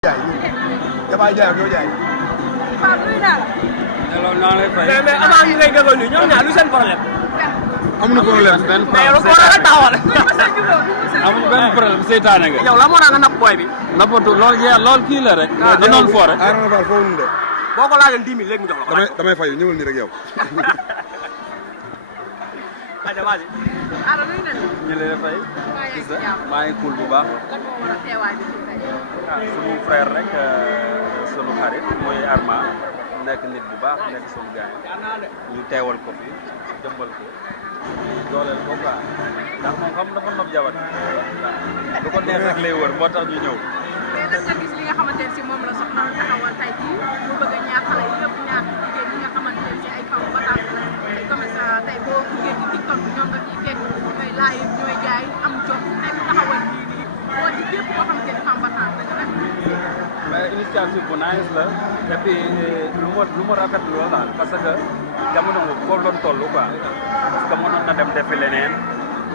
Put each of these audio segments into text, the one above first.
Jaay jaay do jaay. Waaw nuyu naa la. alors naa lay fay. mais avant ñu lay gëgal ñu ñoom ñaar lu seen problème. amuñu problème benn mais yow ko la taxawal. amul benn problème seytaane nga. yow la moo tax nga napp boy bi. nappatu loolu kii la rek. da doon fo rek. Arona Fall foofu nu de. boo ko laajoon 10 000 léegi mu jox la ko. damay fayu ñëwal nii rek yow. ayca vas-y. Ara nuyu nañu. ñu lay fay. Maa ngi ci jàmm. maa ngi cool bu baax. Lan moo war a teewaay bi fii tey. sunu frère rek sunu xarit mooy Arma nekk nit bu baax nekk sunu gaay ñu teewal ko fi jëmbal ko dooleel ko quoi ndax moom xam dafa nopp jabar lu ko neex rek lay wër moo tax ñu ñëw. mais lan nga gis li nga xamante ne si moom la soxna taxawal tey jii mu bëgg a ñaax xale yi yëpp ñaax jigéen ñi nga xamante ne si ay kaw bataas la ay commerçant tey boo duggee ci TikTok bi ñoom nga ciy fekk ñooy live ñooy jaay am jot nekk taxawal lii nii boo ci képp koo xamante ne femme bataas la nga def. mais initiative bu nice la et puis lu ma rafetlu la daal parce que jamono boobu foofu doon toll quoi parce que mënoon na dem defi leneen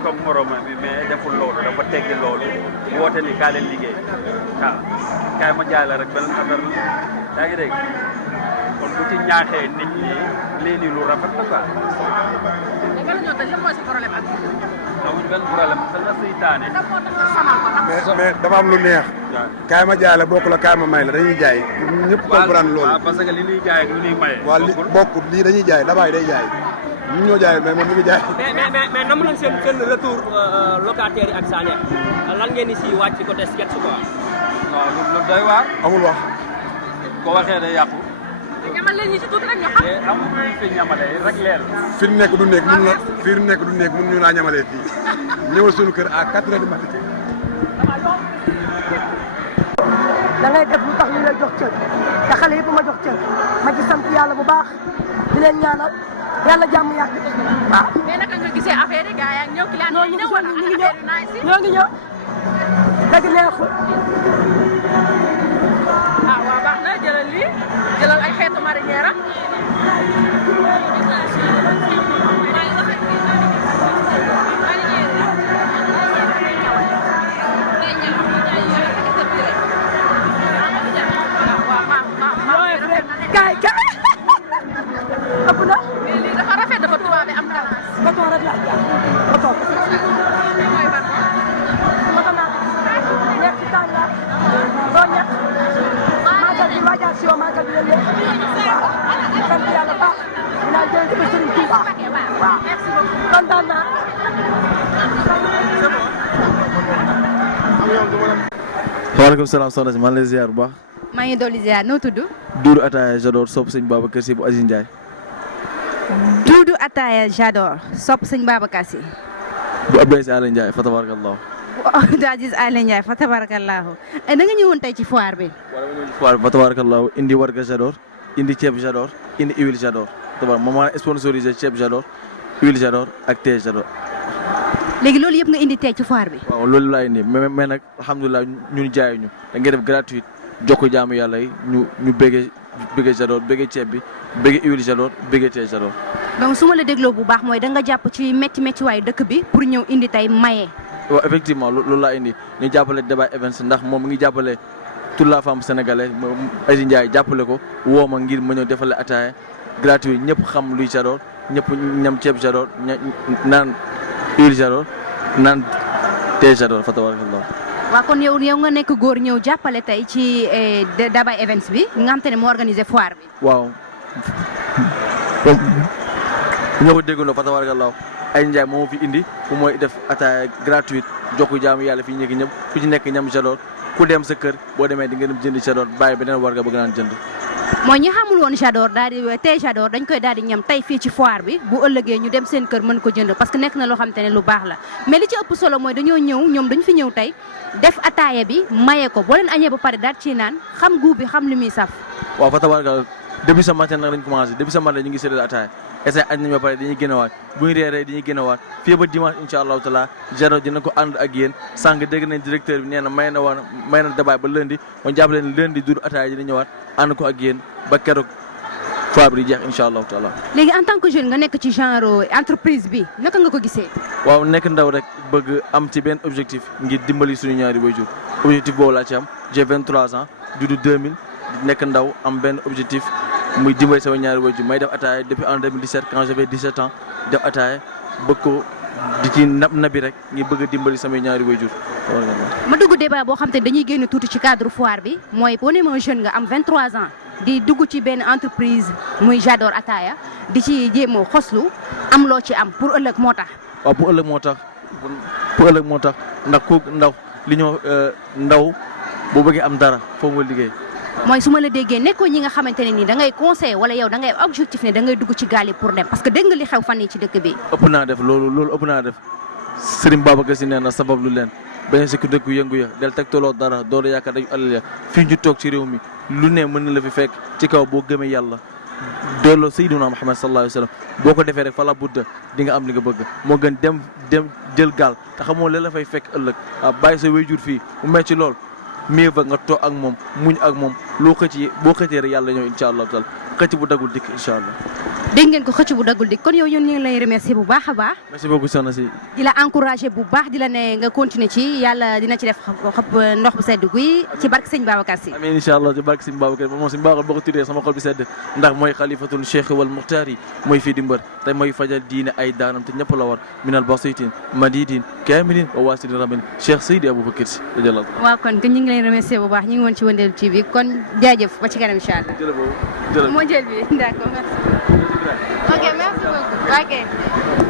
comme moroma bi mais deful loolu dafa teggi loolu woote ni kaa leen liggéey waaw kaay ma jaay la rek beneen affaire la yaa ngi dégg kon bu ci ñaaxee nit ñi lii nii lu rafet la quoi. mais bala ñoo tëj lan mooy sa problème ak amuñ benn problème da nga seytaane. lan moo tax nga sonal ko mais dafa am lu neex. kaay ma jaay la bokk la kaay ma may la dañuy jaay. ñëpp comprendre loolu. waaw parce que li ñuy jaay ak li ñuy maye. waaw li bokkul lii dañuy jaay dabaay day jaay. ñun ñoo jaay mais moom mi ngi jaay. mais namu leen seen retour locataires yi ak Sané lan ngeen di si wàcc côté sketch quoi. non lu doy waar. amul wax. ko waxee day yàqu. ñamal leen ñi ci tuuti rek ñu xam. te amul fi ñamale rek leer. fi nekk du nekk mun na fi nekk du nekk mun ñu naa ñamalee fii ñëwal suñu kër à 4 heures du matin. da ngay def lu tax ñu lay jox cër te xale yëpp ma jox cër ma ci sant yàlla bu baax di leen ñaanal yàlla jàmm yàgg waaw. mais naka nga gisee affaire yi gars yaa ngi ñëw client yi ñëw wala ñu ngi affaire yu nice yi. ñoo ngi ñëw dëgg neexul. ah waaw baax na jëlal lii jëlal ay xeetu marinière am. kaay kaay ëpp na. mais lii dafa rafet dafa tubaab bi am classe. coton rek laa jaar coton. mooy ban coton naa nekk ci tànn la doo ñett màggal bi waajal si yow màggal bi la lépp waaw sant yàlla baax dinaa jël ci Sëriñ Tuuba waaw kontaan naa. waaleykum salaam soxna si maa ngi lay ziar bu baax. maa ngi dolli ziar noo tudd. Doudou Ataaya Jador sopp sëñ Babacar Si bu Aziz Ndiaye. Doudou Ataaya Jador sopp sëñ Babacar Si. bu Abdoulaye Si Ala Ndiaye fa tabarakallahu. bu Abdou Aziz Ala Ndiaye fa tabarakallahu. da nga ñëwoon tey ci foire bi. wala ma ñëw ci foire bi fa tabarakallahu indi warga Jador indi ceeb Jador indi huile Jador tabar moom maa sponsorisé ceeb Jador huile Jador ak thé Jador. léegi loolu yëpp nga indi tey ci foire bi. waaw loolu laa indi mais nag alhamdulilah ñun jaayuñu da ngay def gratuite jokko jaamu yàlla yi ñu bëggee Jador bëggee ceeb bi bëggee huile Jador bëggee thé Jador. donc su ma la dégloo bu baax mooy da nga jàpp ci métti waayu dëkk bi pour ñëw indi tey maye. waaw effectivement loolu laa indi ñu jàppale Débat Events ndax moom mi ngi jàppale toute la femme sénégalaise Aziz Ndiaye jàppale ko woo ma ngir ma ñëw defale ataaya gratuit ñëpp xam luy Jador ñëpp ñam ceeb Jador naan huile Jador naan thé Jador fa tabarakallah. waaw kon yow nga nekk góor ñëw jàppale tey ci Débat Events bi nga xam te ne moo organisé foire bi. waaw ñoo ko déggandoo fa tabarakallah ay Ndiaye moo fi indi fu mooy def ataaya gratuite jokku jaamu yàlla fii ñëkk ñëpp ku ci nekk ñam Jador ku dem sa kër boo demee di nga dem jënd Jador bàyyi beneen warga bëgg naan jënd. mooy ñi xamul woon Jador daal di tey Jador dañ koy daal di ñam tey fii ci foire bi bu ëllëgee ñu dem seen kër mën ko jënd parce que nekk na loo xam te ne lu baax la mais li ci ëpp solo mooy dañoo ñëw ñoom dañu fi ñëw tey def ataaya bi maye ko boo leen añee ba pare daal ci naan xam guub bi xam li muy saf. waaw fa tabarakallah depuis ce matin nag lañ commencé depuis ce matin ñu ngi séddale ataaya essai añ nañ ba pare dañuy génnewaat bu ñu reeree dañuy génnewaat fii ba dimanche incha allahu taala Jador dina ko ànd ak yéen sànq dégg nañ directeur bi nee na may na Débat ba lundi on jàpp leen lundi Doudou ataaya dina ñëwaat ànd ko ak yéen ba keroog foire bi di jeex incha allahu taala. léegi en tant que jeune nga nekk ci genre entreprise bi naka nga ko gisee. waaw nekk ndaw rek bëgg am ci benn objectif ngir dimbali suñu ñaari waajur objectif boobu laa ci am j'ai 23 ans juddu 2000 nekk ndaw am benn objectif muy dimbali sama ñaari waajur may def ataaya depuis en 2017 quand j'avais 17 ans def ataaya bëgg ko di ci nabi rek ngir bëgg a dimbali samay ñaari waajur. ma dugg débat boo xam te dañuy génn tuuti ci cadre foire bi mooy boo nee jeune nga am 23 ans di dugg ci benn entreprise muy J'adore ataaya di ci jéem a xoslu am loo ci am pour ëllëg moo tax. waaw pour ëllëg moo tax ndax ku ndaw li ñoo ndaw boo bëggee am dara foo nga liggéey. mooy su ma la déggee nekkoo ñi nga xamante ne nii da ngay conseil wala yow da ngay objectif ne da ngay dugg ci gaal yi pour dem parce que dégg nga li xew fan yi ci dëkk bi. ëpp naa def loolu ëpp naa def Serigne Babacar Sy nee na sabab lu leen bañ si ku dëkk yëngu ya del tegtaloo dara doole yaakaar dañu alal ya fii ñu toog ci réew mi lu ne mën na la fi fekk ci kaw boo gëmee yàlla dooloo Seydina Muhammad sallallahu alayhi wa sallam boo ko defee rek fala budda di nga am li nga bëgg moo gën dem jël gaal te xamoo la fay fekk ëllëg bàyyi sa wayjur fii mu metti ci lool mieux va nga toog ak moom muñ ak moom loo xëcc boo xëccee rek yàlla ñëw incha allah taala xëcc bu dagul dikk incha allah. dégg ngeen ko xëcc bu dagul dikk kon yow ñun ñu ngi lay remercier bu baax a baax. merci beaucoup soxna si. di la encourager bu baax di la ne nga continuer ci yàlla dina ci def ndox bu sedd guy ci barke sëñ Babacar Sy. amiin incha allah ci barke sëñ Babacar moom sëñ Babacar boo ko tuddee sama xol bi sedd ndax mooy xalifatul cheikh wal muxtaar yi mooy fii di mbër te mooy fajal diine ay daanam te ñëpp la war minal basitin madidin kaamilin wa wasidin ramin cheikh Seydi Aboubacar Sy radiyallahu. waaw kon ñu ngi lay remercier bu baax ñu ngi woon ci Wendelu TV kon jaajëf ba ci kanam incha allah. jërëjëf moo jël bi d'accord merci. Ok, merci beaucoup. Ok.